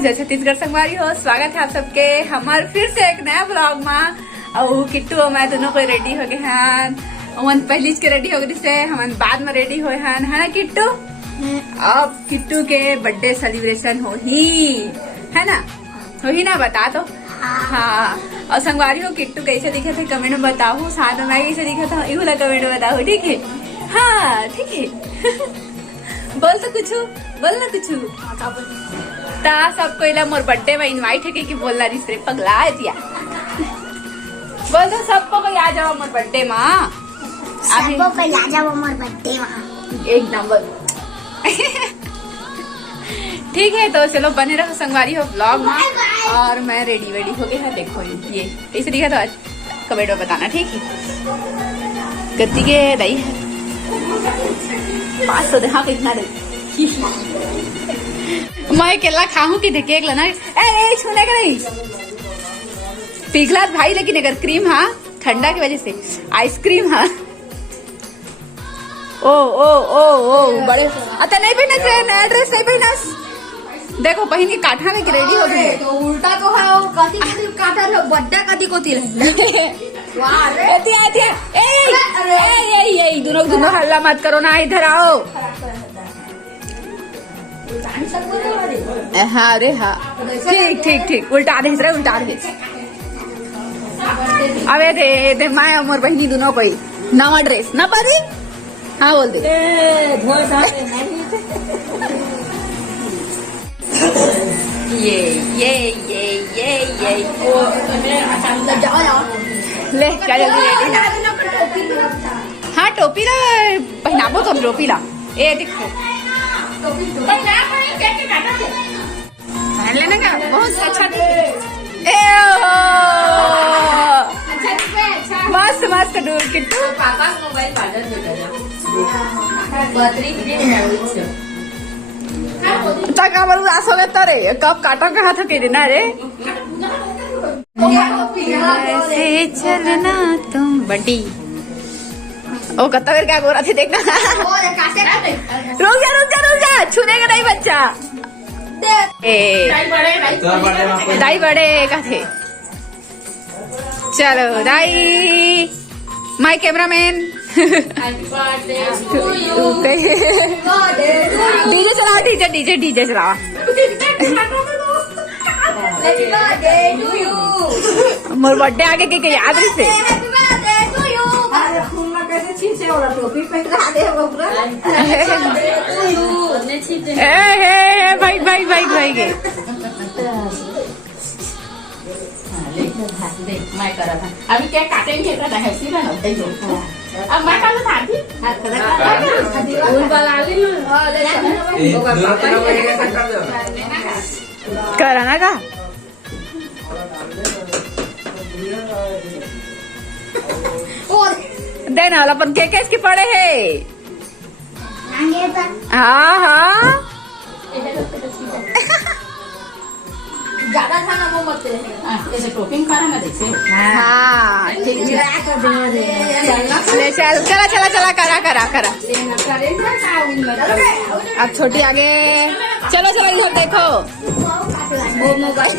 जय छत्तीसगढ़ संगवारी हो, स्वागत है आप सबके हमारे फिर से एक नया ब्लॉग में। और किट्टू और मैं दोनों कोई रेडी हो गए हैं। हमन पहली के रेडी हो गए से हमन बाद में रेडी हुए हैं, है ना किट्टू? अब किट्टू के बर्थडे सेलिब्रेशन हो ही, है ना? हो ही ना, बता दो। हाँ, और संगवारी हो किट्टू कैसे दिखे थे कमेंट में बताओ, साथ में मैं कैसे दिखा था इहू ला कमेंट में बताओ, ठीक है? हाँ ठीक है। बोल तो कुछ, बोल ना कुछ। ता सबको इला मोर बर्थडे में इनवाइट है कि बोल रही से पगला दिया। बोल तो सबको कोई आ जाओ मोर बर्थडे में, सबको कोई आ जाओ मोर बर्थडे में, एक नंबर। ठीक है, तो चलो बने रहो संगवारी हो ब्लॉग में। और मैं रेडी वेडी हो गई है, देखो ये ऐसे दिखा तो आज कमेंट में बताना, ठीक है? गद्दी के दही है 500 देखा कितना दही। मैं अकेला खाऊं कि केक लेना? ए छूने का नहीं, पिघला भाई, लेकिन अगर क्रीम हाँ ठंडा की वजह से आइसक्रीम हाँ। ओ ओ ओ ओ बड़े अतः नहीं पहना से नया ड्रेस नहीं पहना। देखो बहन की काठा में रेडी हो गई, तो उल्टा तो है वो कथी कथी काटा लो बड्डा कथी को तिल वाह रे ए दोनों हल्ला मत करो ना, इधर आओ। हाँ रे हाँ, ठीक ठीक ठीक, उल्टा दे रे, उल्टा दे। अबे दे मैं और बहनी दोनों कोई नवा ड्रेस ना पारी। हाँ बोल दे। ये ले क्या जल्दी रेडी। हाँ टोपी ला पहनाबो तो टोपी ला, ए देखो पहन लेना का बहुत अच्छा दिखे। ए मस्त मस्त डूर किट्टू। पापा मोबाइल पार्लर में बर्तरी तक आवर उदास हो गया तारे, कब काटा कहा था के ना रे। ऐसे चलना तुम बड़ी ओ कत्ता कर क्या गोरा थे देखना। रुक जा छूने का नहीं बच्चा। दाई बड़े का थे। चलो दाई माय कैमरामैन। डीजे चलाओ, डीजे चलाओ। मोर बर्थडे आगे के याद रही से। भाई गे मैं करा था अभी क्या काटेंगे था हैसी ना अब मैं कल था थी उन वाला कराना का देना वाला पर के इसके पड़े है। हाँ हाँ ज्यादा था ना वो मत ऐसे टोपिंग करा ना देख से। हाँ ठीक ले चला करा। अब छोटी आगे चलो इधर देखो। वो मोबाइल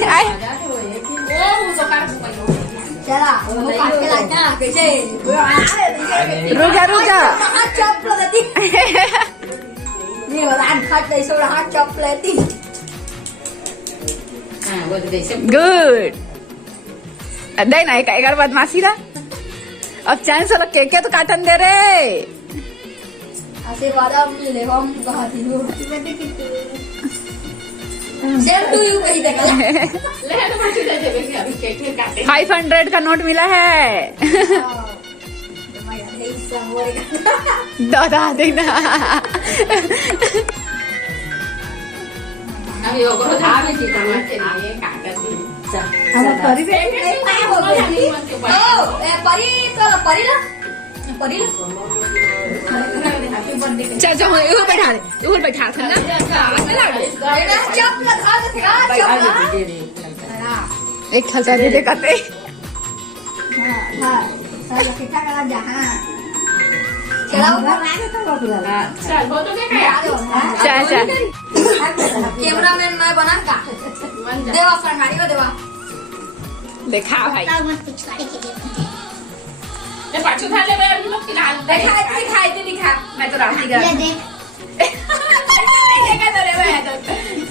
कैसे रुक जा हाथ चप लेती ये वाला हाथ ऐसे हाथ चप लेती। गुड दे ना एक बदमाशी रहा। अब चैन से केक तो काटन दे रे। आशीर्वाद मिले हम कहती हूँ सेम टू यू कही देगा। 500 का नोट मिला है। दादा देना अभी वो करो था में चिता मत चलिए काकर दी हम परी पे नहीं हो गई ओ परी तो परी ला चल इधर बैठा था ना। चप लगा चप एक खलसा दे करते। हां साला कितना करा जहां चल फोटो के क्या चल कैमरामैन मैं बना का देवा संगाड़ी को देवा देखा भाई ये पाछू खा ले अभी लोग फिलहाल दिखा मैं तो राखी कर ये देख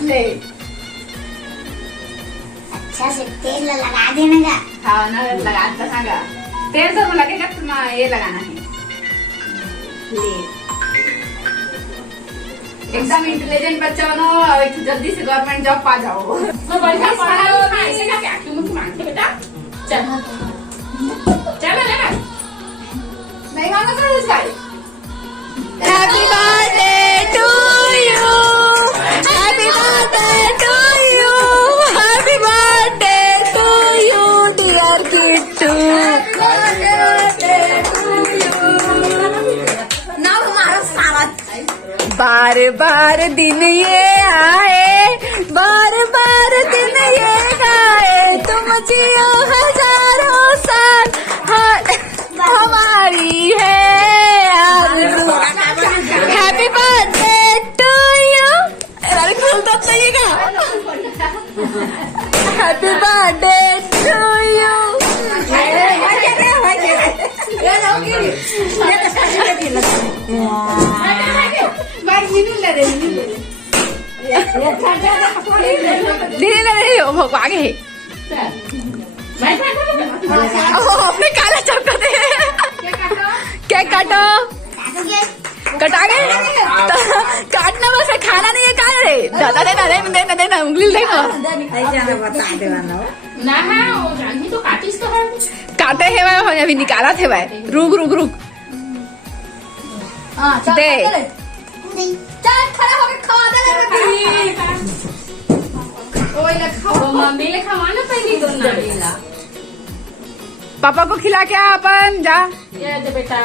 ले अच्छा से तेल लगा देने का हाँ ना लगा था तेल तो लगेगा तुम ये लगाना है ले एकदम इंटेलिजेंट बच्चा बनो और जल्दी से गवर्नमेंट जॉब पा जाओ तो बढ़िया पढ़ा लिखा ऐसे का क्या क्यों मुझे मांगते बेटा चल चलो ले नहीं मांगा तो इसका happy birthday to you happy birthday to you happy birthday to you dear Kittu ना हमारा सारा बार बार दिन ये आए बार बार दिन ये आए तुम जियो हजारों साल हमारी है हैप्पी बर्थडे टू यू अरे खुलता चाहिएगा हैप्पी बर्थडे टू यू नहीं हो आगे है अपने काला चौका दे केक काटो कटा गए काटना बस है खाना नहीं है कहा रे दादा देना उंगली देखो ना हाँ रानी तो काटिस तो है काटे है भाई अभी निकाला थे भाई रुक दे चल खड़ा होकर खवा दे मम्मी ले खवाना पहले तो ना पापा को खिला के अपन जा ये दे बेटा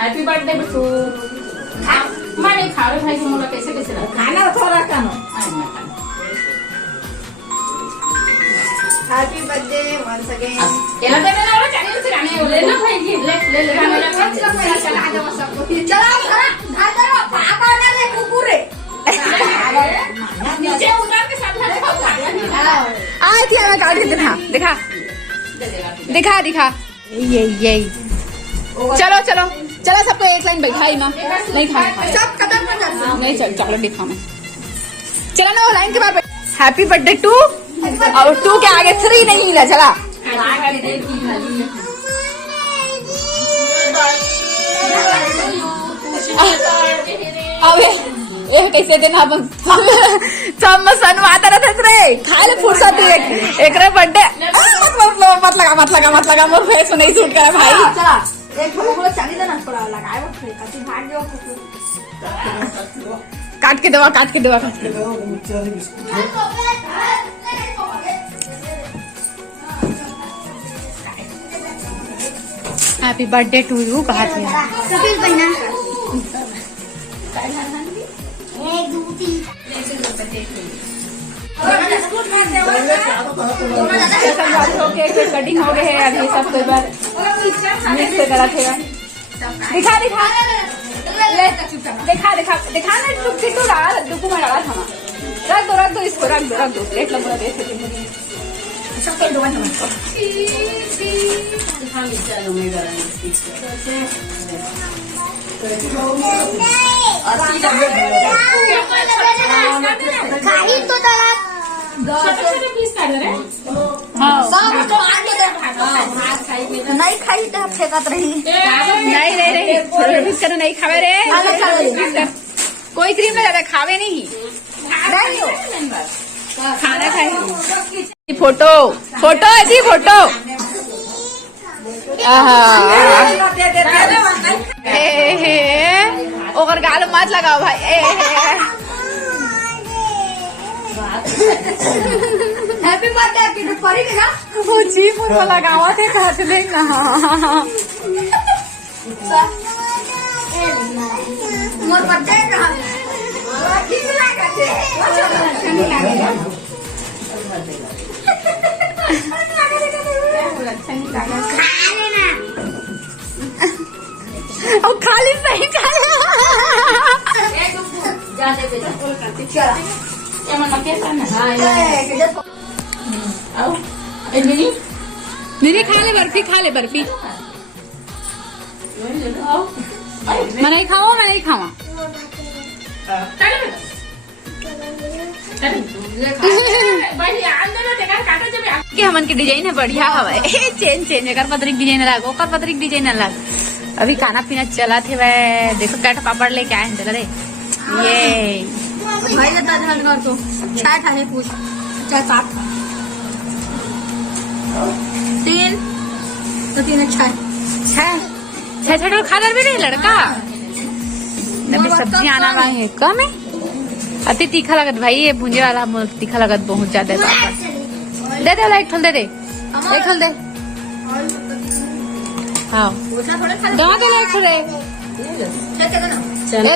हैप्पी बर्थडे बिट्टू मारे खाओ भाई को मोला कैसे कैसे खाना थोड़ा खाना हैप्पी बर्थडे वंस अगेन ये ना दे ना चले से गाने ले ना भाई जी ले गाने ले चला घर दे पापा ने ले कुकुर रे नीचे उतार के साथ आई थी मैं काट के दिखा ये चलो सबको एक लाइन बैठाई ना नहीं खाना सब खत्म कर दे नहीं चलो दिखाना चलो ना वो लाइन के बाद हैप्पी बर्थडे टू और 2 के आगे 3 नहीं मिला चला अबे ये कैसे देना अपन सब सनवाता रहते रे खाए ले फुर्सत एक रे बर्थडे मत लगा मोर फेस नहीं सूट करा भाई चला एक ठोको बोला चाली देना थोड़ा लगाए वो कति भाग गयो काट के दवा हैप्पी बर्थडे टू यू कहा थे सफेद बना 1 2 3 कटिंग हो गए है अभी सब कोई बार मिक्स से करा थे दिखा ना किट्टू डुकू में डाला था रख दो इसको रख दो प्लेट लगा दे खाली तो दला छोटे पीस काट रहे सब तो आगे नहीं खाई तो फेंकत रही नहीं छोटे पीस कर नहीं खावे रे कोई क्रीम में ज्यादा खावे नहीं खाना खाए फोटो ओकर गाल मत लगाओ भाई हैप्पी बर्थडे की परी का वो जी मुंह में लगावा थे कहा से देखना मोर बर्थडे का ठीक लगा दे और खाली सही क्या मन मत कैसा ना हाँ आओ ए मिनी दीदी खा ले बर्फी आओ मैं नहीं खाऊं कि हमन के डिजाइन है बढ़िया हवा चेंज एकर पत्रिक डिजाइन अलग ओकर पत्रिक डिजाइन अलग। अभी खाना पीना चला थे वह देखो कैट पापड़ लेके आए चला रे ये भाई ने ताज हट कर तो चाय खाने पूछ चाय सात 3 तो 3 चाय छह खाता भी नहीं लड़का अभी सब्जी आना हुआ है कम है अति तीखा लगत भाई ये भुंजे वाला तीखा लगत बहुत ज्यादा है दे दे लाइट खोल दे हाँ दे लाइट खोल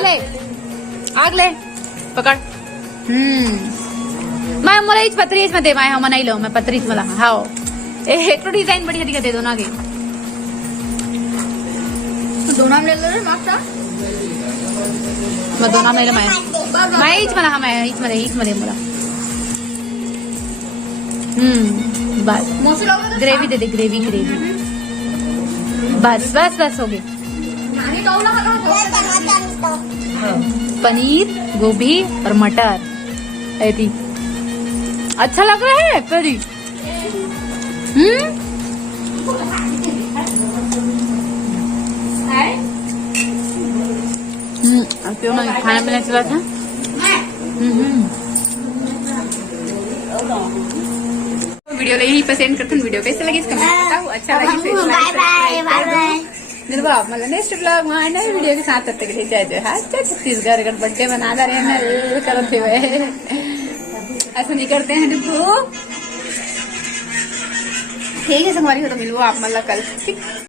ले आग ले पकड़ मैं मोला इच पत्रीच में दे माय हम नहीं लो मैं पत्रीच मला हाँ एक तो डिजाइन बढ़िया दिखा दे दो ना के दोनों ले ले मास्टर मैं दोनों मेरे मैं इच मला हाँ मैं इच मरे मोला बस मौसी लोग ग्रेवी दे दे ग्रेवी बस हो गई नानी तो ना पनीर गोभी और मटर ऐसी अच्छा लग रहा है परी क्यों ना खाना पीना चला था वीडियो यही पसंद करते वीडियो कैसे लगी इसका बताओ अच्छा लगी मतलब नेक्स्ट ब्लॉग में नए वीडियो के साथ तब तक के लिए जय जय हाथ छत्तीसगढ़ अगर बर्थडे बना रहे हैं करते हुए ऐसा नहीं करते हैं देखो ठीक है संगवारी हो तो मिलूंगा आप मतलब कल ठीक।